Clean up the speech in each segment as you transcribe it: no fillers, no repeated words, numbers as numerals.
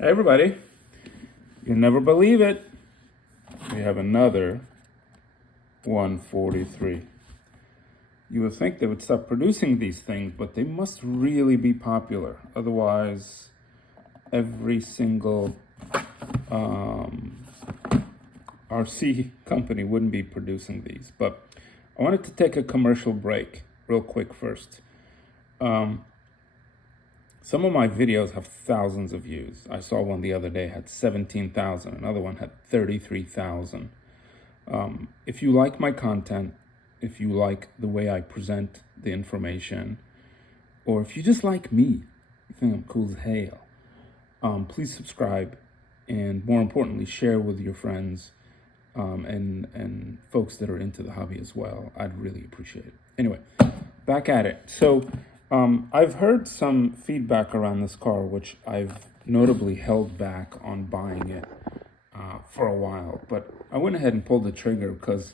Hey everybody, you'll never believe it. We have another 143. You would think they would stop producing these things, but they must really be popular. Otherwise, every single RC company wouldn't be producing these. But I wanted to take a commercial break real quick first. Some of my videos have thousands of views. I saw one the other day had 17,000. Another one had 33,000. If you like my content, if you like the way I present the information, or if you just like me, you think I'm cool as hell, please subscribe, and more importantly, share with your friends and folks that are into the hobby as well. I'd really appreciate it. Anyway, back at it. So I've heard some feedback around this car, which I've notably held back on buying it for a while, but I went ahead and pulled the trigger because,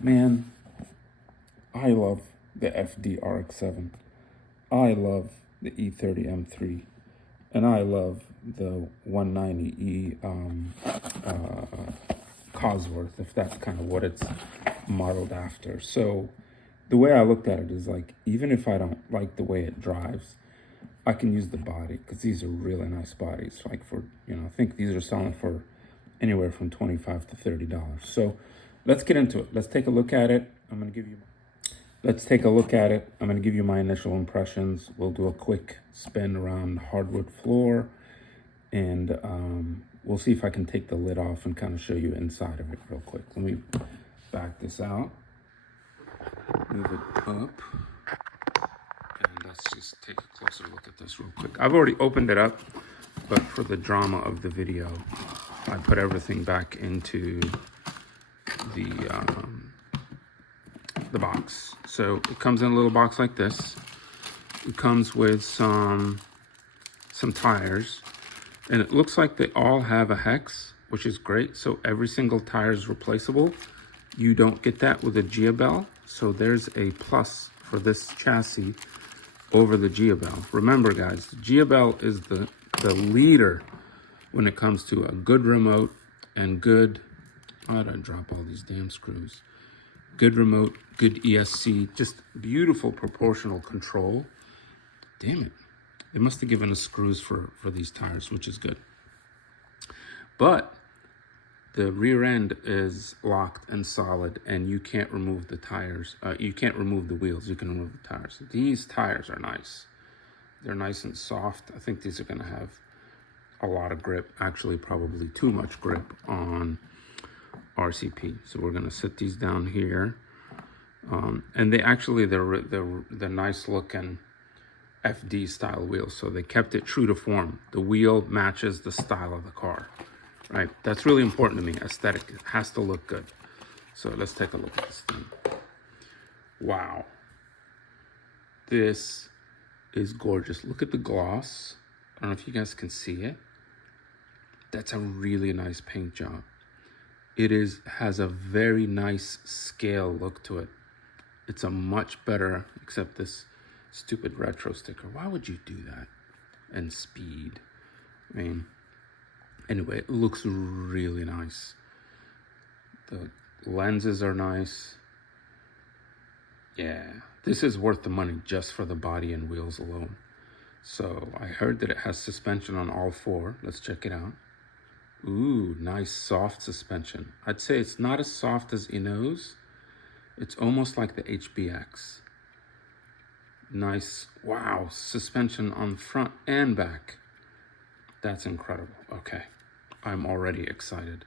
man, I love the FD RX-7. I love the E30 M3, and I love the 190E Cosworth, if that's kind of what it's modeled after. So the way I looked at it is like, even if I don't like the way it drives, I can use the body because these are really nice bodies. Like for, I think these are selling for anywhere from $25 to $30. So let's get into it. Let's take a look at it. Let's take a look at it. I'm going to give you my initial impressions. We'll do a quick spin around hardwood floor, and we'll see if I can take the lid off and kind of show you inside of it real quick. Let me back this out, move it up, and let's just take a closer look at this real quick. I've already opened it up, but for the drama of the video, I put everything back into the box. So it comes in a little box like this. It comes with some tires, and it looks like they all have a hex, which is great. So every single tire is replaceable. You don't get that with a Gia-Bell. So there's a plus for this chassis over the Gia-Bell. Remember guys, the Gia-Bell is the leader when it comes to a good remote and good, why did I drop all these damn screws? Good remote, good ESC, just beautiful proportional control. Damn it. They must have given us screws for these tires, which is good. But the rear end is locked and solid, and you can't remove the tires. You can't remove the wheels, you can remove the tires. These tires are nice. They're nice and soft. I think these are gonna have a lot of grip, actually probably too much grip on RCP. So we're gonna sit these down here. And they're nice looking FD style wheels. So they kept it true to form. The wheel matches the style of the car, right? That's really important to me. Aesthetic, it has to look good. So let's take a look at this thing. Wow. This is gorgeous. Look at the gloss. I don't know if you guys can see it. That's a really nice paint job. It has a very nice scale look to it. It's a much better, except this stupid retro sticker. Why would you do that? And speed. I mean, anyway, it looks really nice. The lenses are nice. Yeah, this is worth the money just for the body and wheels alone. So I heard that it has suspension on all four. Let's check it out. Ooh, nice soft suspension. I'd say it's not as soft as Ino's. It's almost like the HBX. Nice, wow, suspension on front and back. That's incredible. Okay, I'm already excited.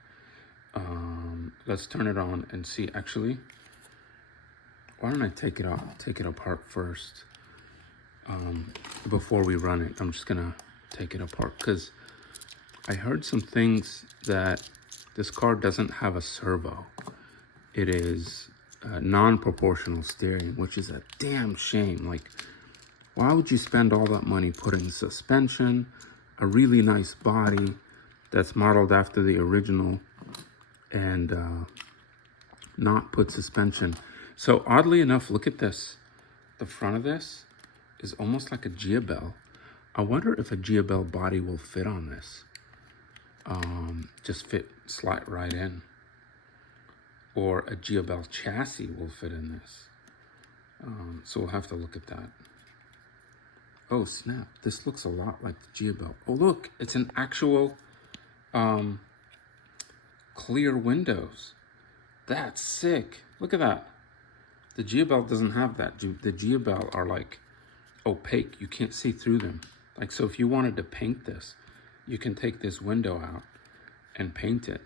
Let's turn it on and see. Actually, why don't I take it apart first before we run it. I'm just gonna take it apart because I heard some things that this car doesn't have a servo. It is non-proportional steering, which is a damn shame. Like, why would you spend all that money putting suspension, a really nice body that's modeled after the original, and not put suspension? So oddly enough, look at this. The front of this is almost like a Gia-Bell. I wonder if a Gia-Bell body will fit on this. just slide right in. Or a G-Bell chassis will fit in this. So we'll have to look at that. Oh snap, this looks a lot like the G-Bell. Oh look, it's an actual clear windows. That's sick. Look at that. The G-Bell doesn't have that. The G-Bell are like opaque. You can't see through them. Like, so if you wanted to paint this, you can take this window out and paint it.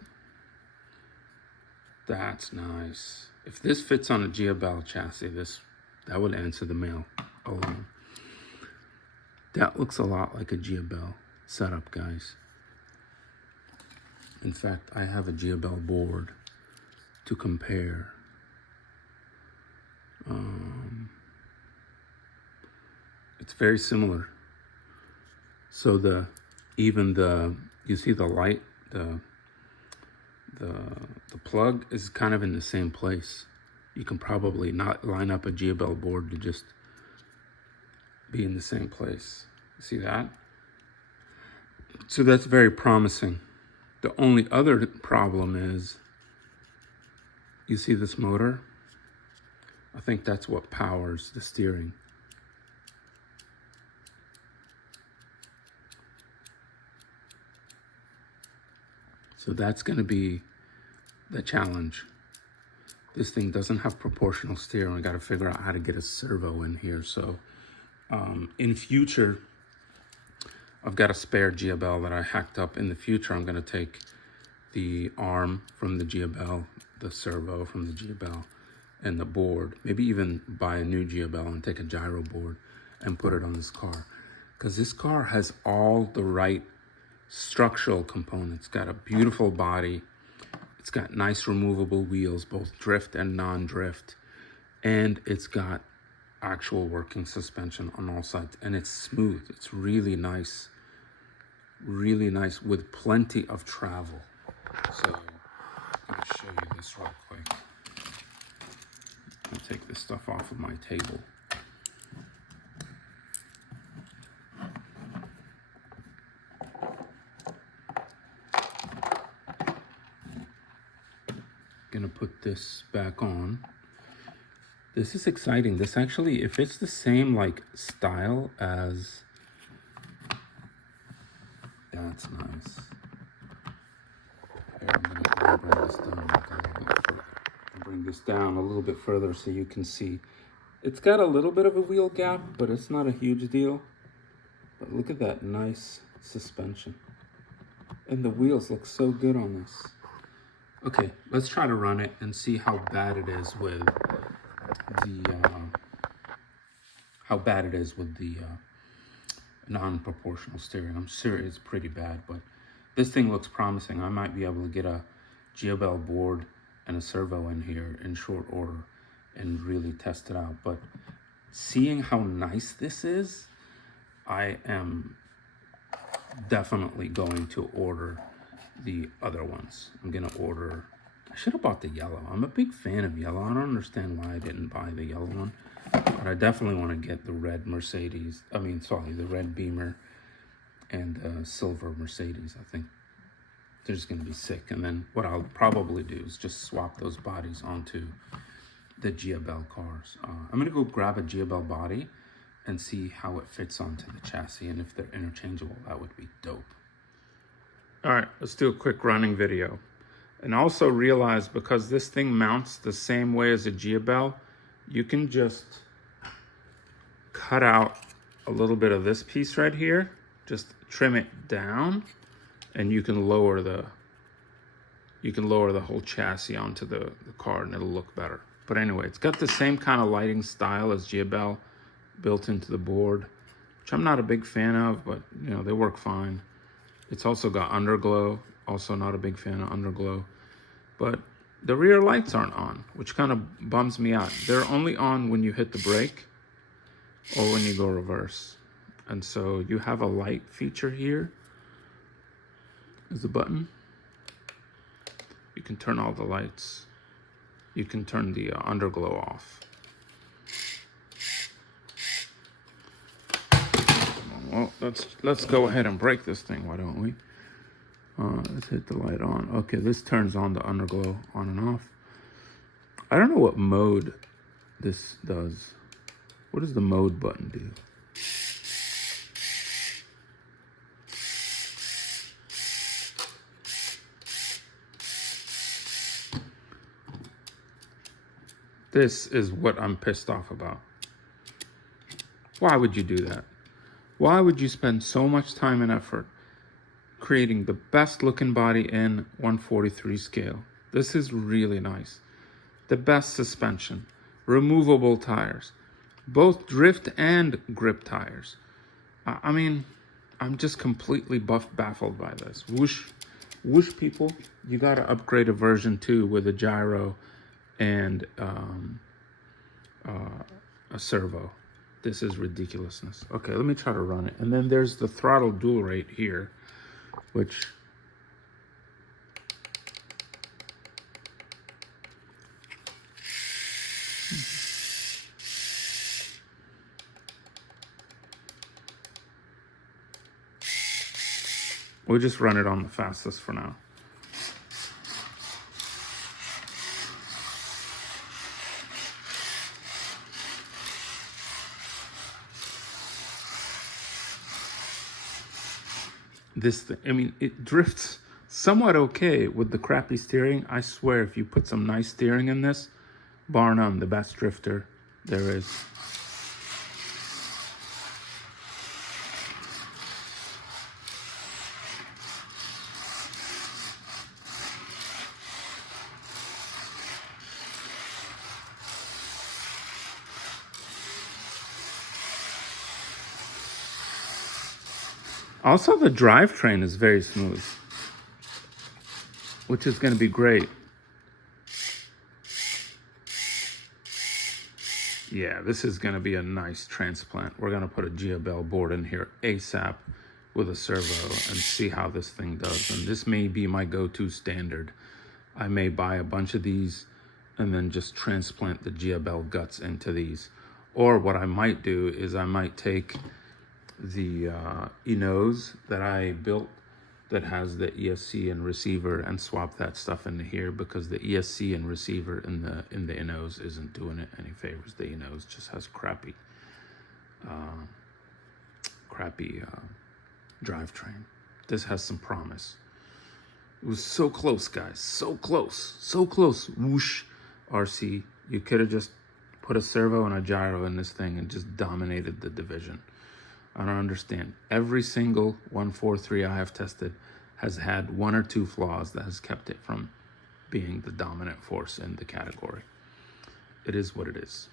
That's nice. If this fits on a G-Bell chassis, that would answer the mail alone. That looks a lot like a G-Bell setup, guys. In fact, I have a G-Bell board to compare. It's very similar. So you see the light, the plug is kind of in the same place. You can probably not line up a G-Bell board to just be in the same place. See that? So that's very promising. The only other problem is, you see this motor? I think that's what powers the steering. So that's going to be the challenge. This thing doesn't have proportional steering. I got to figure out how to get a servo in here. So in future, I've got a spare G-Bell that I hacked up. In the future, I'm going to take the arm from the G-Bell, the servo from the G-Bell, and the board. Maybe even buy a new G-Bell and take a gyro board and put it on this car. Because this car has all the right structural components. It's got a beautiful body. It's got nice removable wheels, both drift and non-drift. And it's got actual working suspension on all sides. And it's smooth. It's really nice with plenty of travel. So I'll show you this real quick. I'll take this stuff off of my table. Gonna put this back on. This is exciting. This actually, if it's the same like style as, that's nice. Here, I'm gonna bring this down like a little bit further. Bring this down a little bit further so you can see. It's got a little bit of a wheel gap, but it's not a huge deal. But look at that nice suspension. And the wheels look so good on this. Okay, let's try to run it and see how bad it is with the non-proportional steering. I'm sure it's pretty bad, but this thing looks promising. I might be able to get a G-Bell board and a servo in here in short order and really test it out. But seeing how nice this is, I am definitely going to order the other ones. I'm gonna order, I should have bought the yellow. I'm a big fan of yellow. I don't understand why I didn't buy the yellow one, but I definitely want to get the red Mercedes. The red Beamer and silver Mercedes. I think they're just gonna be sick. And then what I'll probably do is just swap those bodies onto the G-Bell cars. I'm gonna go grab a G-Bell body and see how it fits onto the chassis, and if they're interchangeable, that would be dope. All right, let's do a quick running video. And also realize, because this thing mounts the same way as a G-Bell, you can just cut out a little bit of this piece right here, just trim it down, and you can lower the whole chassis onto the car and it'll look better. But anyway, it's got the same kind of lighting style as G-Bell built into the board, which I'm not a big fan of, but you know, they work fine. It's also got underglow, also not a big fan of underglow. But the rear lights aren't on, which kind of bums me out. They're only on when you hit the brake or when you go reverse. And so you have a light feature here. There's a button. You can turn all the lights. You can turn the underglow off. Well, let's go ahead and break this thing, why don't we? Let's hit the light on. Okay, this turns on the underglow on and off. I don't know what mode this does. What does the mode button do? This is what I'm pissed off about. Why would you do that? Why would you spend so much time and effort creating the best looking body in 143 scale? This is really nice. The best suspension, removable tires, both drift and grip tires. I mean, I'm just completely baffled by this. Whoosh people, you gotta upgrade a version 2 with a gyro and a servo. This is ridiculousness. Okay, let me try to run it. And then there's the throttle dual rate here, which we'll just run it on the fastest for now. This thing, I mean, it drifts somewhat okay with the crappy steering. I swear, if you put some nice steering in this, bar none, the best drifter there is. Also, the drivetrain is very smooth, which is going to be great. Yeah, this is going to be a nice transplant. We're going to put a Gia-Bell board in here ASAP with a servo and see how this thing does. And this may be my go-to standard. I may buy a bunch of these and then just transplant the Gia-Bell guts into these. Or what I might do is I might take the Enos that I built that has the ESC and receiver and swap that stuff into here, because the ESC and receiver in the Enos isn't doing it any favors. The Enos just has crappy drivetrain. This has some promise. It was so close, guys. So close. So close. Whoosh, RC. You could have just put a servo and a gyro in this thing and just dominated the division. I don't understand. Every single 143 I have tested has had one or two flaws that has kept it from being the dominant force in the category. It is what it is.